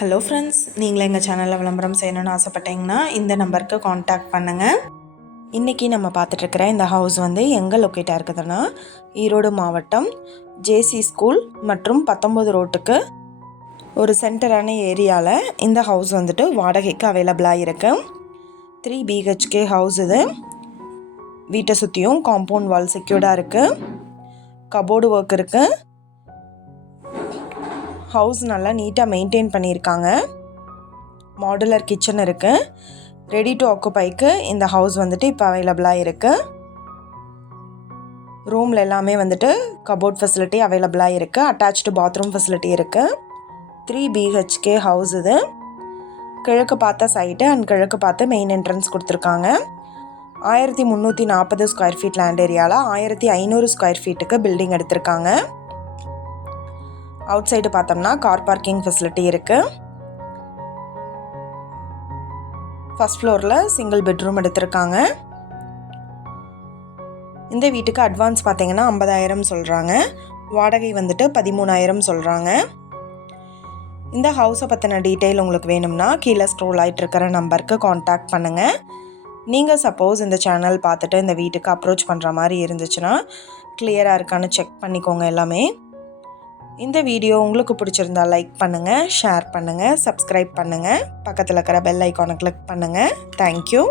Hello friends நீங்களும் எங்கள் சேனலில் விளம்பரம் செய்யணும்னு ஆசைப்பட்டீங்கன்னா இந்த நம்பருக்கு காண்டாக்ட் பண்ணுங்கள் இன்றைக்கி நம்ம பார்த்துட்ருக்கிற இந்த ஹவுஸ் வந்து எங்கே லொக்கேட்டாக இருக்குதுன்னா ஈரோடு மாவட்டம் ஜேசி ஸ்கூல் மற்றும் பத்தொம்பது ரோட்டுக்கு ஒரு சென்டரான ஏரியாவில் இந்த ஹவுஸ் வந்துட்டு வாடகைக்கு அவைலபிளாக இருக்குது த்ரீ பிஹெச்கே ஹவுஸ் இது. வீட்டை சுற்றியும் காம்பவுண்ட் வால் செக்யூர்டாக இருக்குது கபோர்டு ஒர்க் இருக்குது ஹவுஸ் நல்லா நீட்டாக மெயின்டைன் பண்ணியிருக்காங்க. மாடுலர் கிச்சன் இருக்குது ரெடி டு ஆக்குபைக்கு இந்த ஹவுஸ் வந்துட்டு இப்போ அவைலபிளாக இருக்குது ரூமில் எல்லாமே வந்துட்டு கபோர்ட் ஃபெசிலிட்டி அவைலபிளாக இருக்குது அட்டாச்டு பாத்ரூம் ஃபெசிலிட்டி இருக்குது த்ரீ பிஹெச்கே ஹவுஸ் இது. கிழக்கு பார்த்த சைட்டு அண்ட் கிழக்கு பார்த்து மெயின் என்ட்ரன்ஸ் கொடுத்துருக்காங்க. ஆயிரத்தி முந்நூற்றி நாற்பது ஸ்கொயர் ஃபீட் லேண்ட் ஏரியாவில் ஆயிரத்தி ஐநூறு ஸ்கொயர் ஃபீட்டுக்கு பில்டிங் எடுத்திருக்காங்க. அவுட் சைடு பார்த்தோம்னா கார் பார்க்கிங் ஃபெசிலிட்டி இருக்குது ஃபஸ்ட் ஃப்ளோரில் சிங்கிள் பெட்ரூம் எடுத்திருக்காங்க. இந்த வீட்டுக்கு அட்வான்ஸ் பார்த்தீங்கன்னா ஐம்பதாயிரம் சொல்கிறாங்க வாடகை வந்துட்டு பதிமூணாயிரம் சொல்கிறாங்க இந்த ஹவுஸை பற்றின டீட்டெயில் உங்களுக்கு வேணும்னா கீழே ஸ்க்ரோல் ஆகிட்டு இருக்கிற நம்பருக்கு காண்டாக்ட் பண்ணுங்கள் நீங்கள் சப்போஸ் இந்த சேனல் பார்த்துட்டு இந்த வீட்டுக்கு அப்ரோச் பண்ணுற மாதிரி இருந்துச்சுன்னா கிளியராக இருக்கான்னு செக் பண்ணிக்கோங்க எல்லாமே. இந்த வீடியோ உங்களுக்கு பிடிச்சிருந்தா லைக் பண்ணுங்கள் ஷேர் பண்ணுங்கள் சப்ஸ்கிரைப் பண்ணுங்கள் பக்கத்தில் இருக்கிற பெல் ஐக்கானை கிளிக் பண்ணுங்கள் தேங்க்யூ